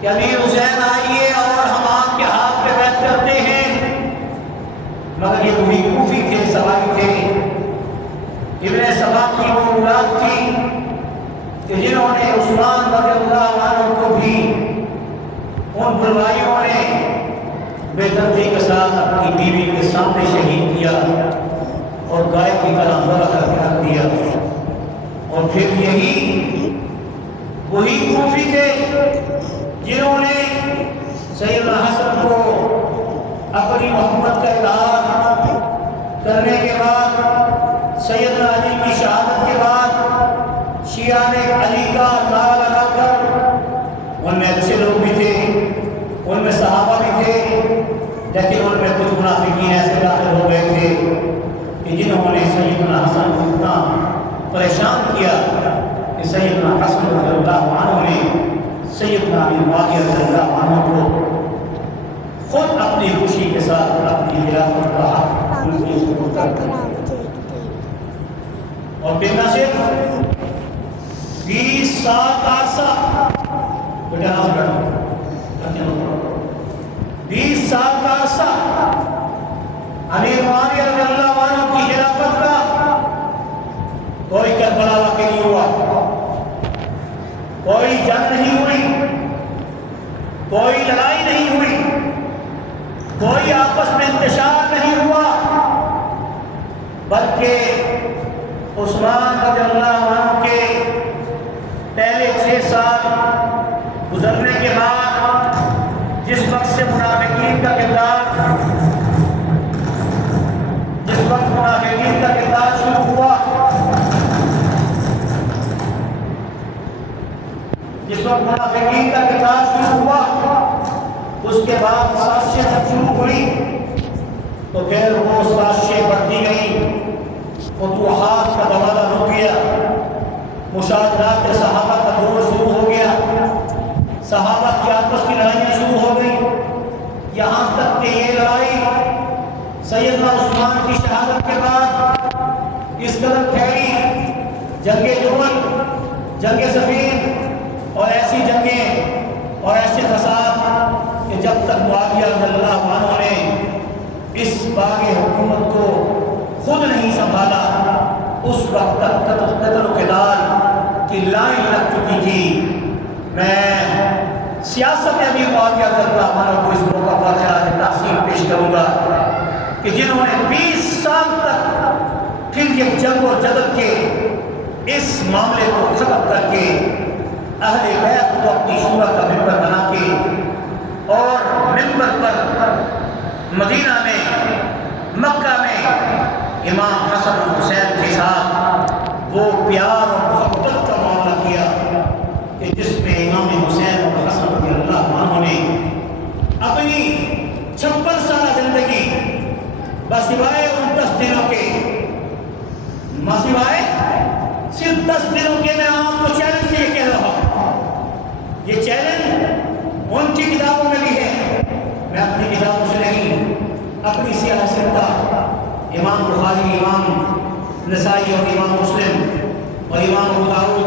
کہ امیر حسین آئیے اور ہم آپ کے ہاتھ پہ بیعت کرتے ہیں، مگر یہ وہی کوفی تھے، سوائی تھے، ابن سبا کی وہ اولاد تھی کہ جنہوں نے عثمان رضی اللہ عنہ کو بھی ان بلوائیوں نے بے دردی کے ساتھ اپنی بیوی کے سامنے شہید کیا اور گائے کی طرح ذبح کر کے رکھ دیا۔ اور پھر یہی وہی کوفی تھے جنہوں نے سیدنا حسن کو اپنی محبت کا اظہار کرنے کے بعد، سیدنا علی کی شہادت کے بعد، شیعہ نے علی کا نعرہ لگا کر، ان میں اچھے لوگ بھی تھے، ان میں صحابہ بھی تھے، لیکن ان میں کچھ منافقین ایسے داخل ہو گئے تھے کہ جنہوں نے سیدنا حسن کو اتنا پریشان کیا کہ سیدنا حسن رضی اللہ عنہ نے سیدنا علی معاویہ رضی اللہ عنہ کو خود اپنی خوشی کے ساتھ اپنی خلافت کا حق ان کی سپرد کر دیا۔ اور پھر نہ صرف 20 سال کا عرصہ، بیٹا نام بیٹھو، 20 سال کا عرصہ امیر معاویہ رضی اللہ عنہ کی خلافت کا کوئی کربلا واقع نہیں ہوا، کوئی جنگ نہیں ہوئی، کوئی لڑائی نہیں ہوئی، کوئی آپس میں انتشار نہیں ہوا، بلکہ عثمان رضی اللہ عنہ کے پہلے 6 سال گزرنے کے بعد جس وقت سے منافقین کا کردار شروع ہوا، اس کے بعد سازشیں جب شروع ہوئی تو پھر وہ سازشیں بڑھتی گئیں، فتوحات کا دروازہ رک گیا، مشاہدات صحابہ کا دور شروع ہو گیا، صحابہ کی آپس کی لڑائیاں شروع ہو گئیں، یہاں تک کہ یہ لڑائی سیدنا عثمان کی شہادت کے بعد اس قدر پھیلی، جنگ جمل، جنگ صفین اور ایسی جنگیں اور ایسے فساد کہ جب تک معاویہ رضی اللہ عنہ نے اس باغ حکومت کو خود نہیں سنبھالا، اس وقت تک قتل و قتال کی لائن لگ چکی تھی۔ میں سیاست میں بھی معاویہ رضی اللہ عنہ کو اس موقع پر خراج تحسین پیش کروں گا کہ جنہوں نے 20 سال تک پھر یہ جنگ و جدل کے اس معاملے کو ختم کر کے اہل بیت کو اپنی شورا کا ممبر بنا کے اور ممبر پر مدینہ میں، مکہ میں امام حسن و حسین کے ساتھ وہ پیار اور محبت کا معاملہ کیا کہ جس میں امام حسین اور حسن رضی اللہ عنہ نے اپنی 56 سالہ زندگی بسوائے ان 10 دنوں کے، مسوائے صرف 10 دنوں کے، میں آپ کو چیلنج سے یہ کہہ رہا ہوں، یہ چیلنج ان کی کتابوں میں بھی ہے، میں اپنی کتابوں سے نہیں، اپنی سیاہ سرتا امام بخاری، امام نسائی اور امام مسلم اور امام ابو داؤد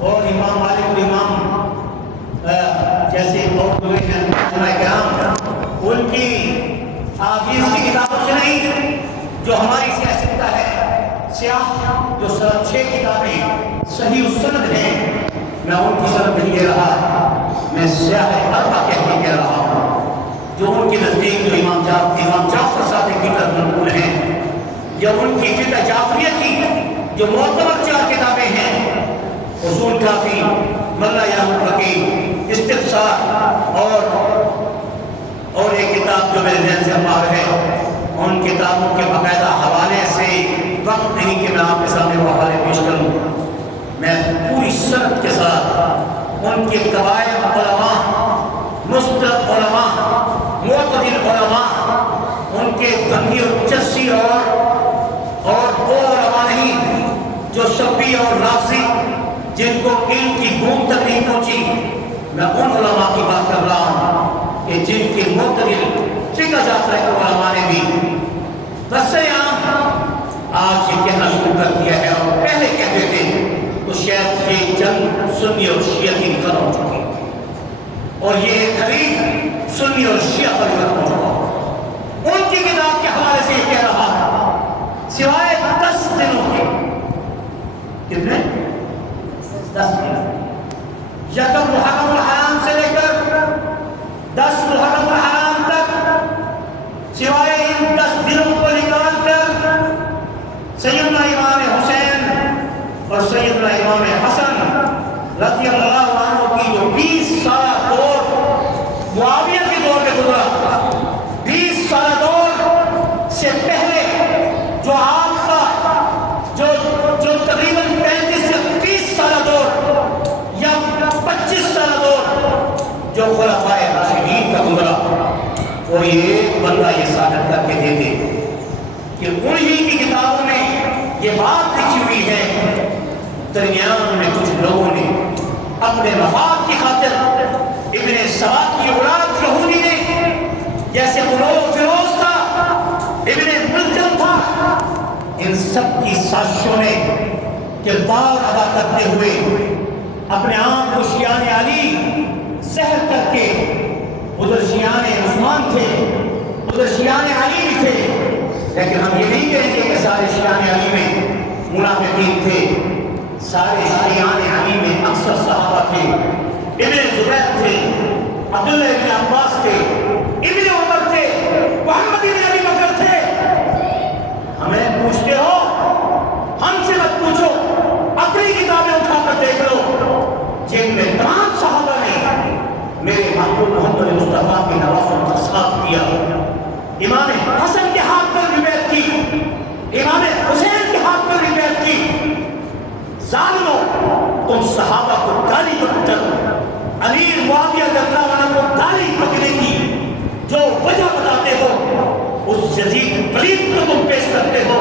اور امام مالک اور امام جیسے اور دوسرے ہیں علماء کرام، ان کی حدیث کی کتابوں سے نہیں، جو ہماری سیاہ سرتا ہے، سیاہ جو 6 کتابیں صحیح السند ہیں، میں ان کی سند نہیں کہہ رہا، میں سیاہ اربع کہہ رہا ہوں، جو ان کے نزدیک جو امام جعفر صادق کی طرف منقول ہیں، یا ان کی فقہ جعفریہ کی جو معتبر 4 کتابیں ہیں، اصول کافی، ملا یام الفقیہ، استفسار اور ایک کتاب جو میرے ذہن سے باہر ہے، ان کتابوں کے باقاعدہ حوالے سے وقت نہیں کہ میں آپ کے سامنے وہ حوالے پیش کروں، میں پوری سند کے ساتھ ان کے قواعد علماء، مستند علماء، معتدل علماء، ان کے دنگی اور چسی اور وہ علماء نہیں جو شبی اور رافضی جن کو علم کی بوند تک نہیں پہنچی، میں ان علماء کی بات کر رہا ہوں کہ جن کے معتدل فقہ جعفریہ کے علماء نے بھی بس عام آج یہ کہنا شروع کر دیا ہے، اور پہلے کہتے تھے تو شاید یہ جنگ سنی اور شیعہ کی ختم ہو چکی، اور یہ قریب سنی اور شیعہ پر فرق ہوا۔ ان کی کتاب کے حوالے سے یہ کہہ رہا ہے سوائے 10 دنوں کے، کتنے؟ 10 دن، یکم محرم الحرام سے لے کر 10 محرم الحرام تک، سوائے ان 10 دنوں کو نکال کر سیدنا امام حسین اور سیدنا امام حسن رضی اللہ عنہ کی جو 20 سالہ دور معاویہ کے دور میں گزرا، 20 سالہ دور سے پہلے جو آپ کا جو تقریباً 35 سے 30 سالہ دور یا 25 سالہ دور جو خلفائے راشدین کا گزرا، وہ یہ بندہ یہ ثابت کر کے دیتے کہ انہی کی کتابوں میں یہ بات لکھی ہوئی ہے، درمیان میں کچھ لوگوں نے اپنے مفاد کی خاطر ابن سبا کی اولاد یہودی نے، جیسے فیروز تھا، ابن ملجم تھا، ان سب کی سازشوں نے کردار ادا کرتے ہوئے اپنے آپ کو شیعان علی زہر کر کے، ادھر شیعان عثمان تھے، ادھر شیعان علی بھی تھے، لیکن ہم یہ نہیں کہیں گے کہ سارے شیعان علی میں منافقین تھے، سارے شیعان علی میں اکثر صحابہ تھے، ابن زبیر تھے، عبداللہ ابن عباس تھے، ابن عمر تھے، محمد ابن ابی بکر تھے۔ ہمیں پوچھتے ہو، ہم سے مت پوچھو، اپنی کتابیں اٹھا کر دیکھ لو جن میں تمام صحابہ نے میرے محبوب محمد مصطفیٰ کے نوافل کا ساتھ دیا۔ امام حسن کے ہاتھ پر بھی بیعت کی، امام حسین کے ہاتھ پر بھی بیعت کی۔ ظالمو، تم صحابہ کو گالی بک کر امیر معاویہ رضی اللہ عنہ کو گالی بکنے کی جو وجہ بتاتے ہو، اس یزید پلید کو تم پیش کرتے ہو